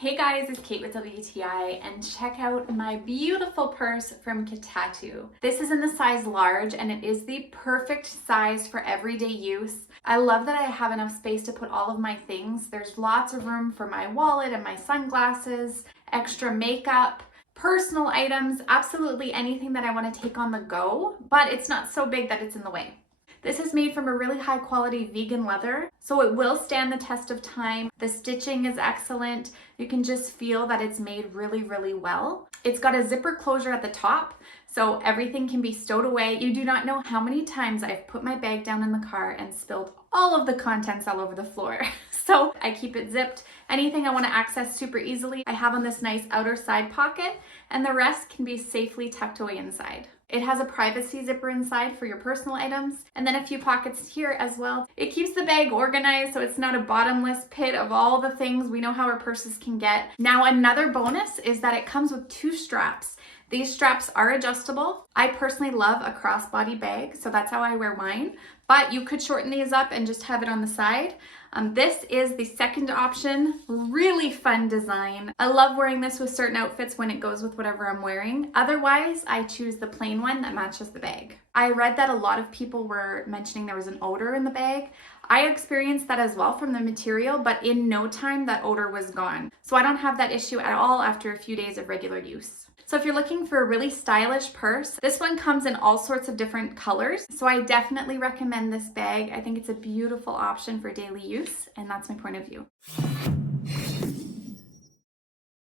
Hey guys, it's Kate with WTI, and check out my beautiful purse from KITATU. This is in the size large and it is the perfect size for everyday use. I love that I have enough space to put all of my things. There's lots of room for my wallet and my sunglasses, extra makeup, personal items, absolutely anything that I want to take on the go, but it's not so big that it's in the way. This is made from a really high quality vegan leather, so it will stand the test of time. The stitching is excellent. You can just feel that it's made really, really well. It's got a zipper closure at the top, so everything can be stowed away. You do not know how many times I've put my bag down in the car and spilled all of the contents all over the floor. So I keep it zipped. Anything I want to access super easily, I have on this nice outer side pocket, and the rest can be safely tucked away inside. It has a privacy zipper inside for your personal items, and then a few pockets here as well. It keeps the bag organized so it's not a bottomless pit of all the things. We know how our purses can get. Now, another bonus is that it comes with 2 straps. These straps are adjustable. I personally love a crossbody bag, so that's how I wear mine, but you could shorten these up and just have it on the side. This is the second option. Really fun design. I love wearing this with certain outfits when it goes with whatever I'm wearing. Otherwise, I choose the plain one that matches the bag. I read that a lot of people were mentioning there was an odor in the bag. I experienced that as well from the material, but in no time that odor was gone. So I don't have that issue at all after a few days of regular use. So if you're looking for a really stylish purse, this one comes in all sorts of different colors. So I definitely recommend this bag. I think it's a beautiful option for daily use, and that's my point of view.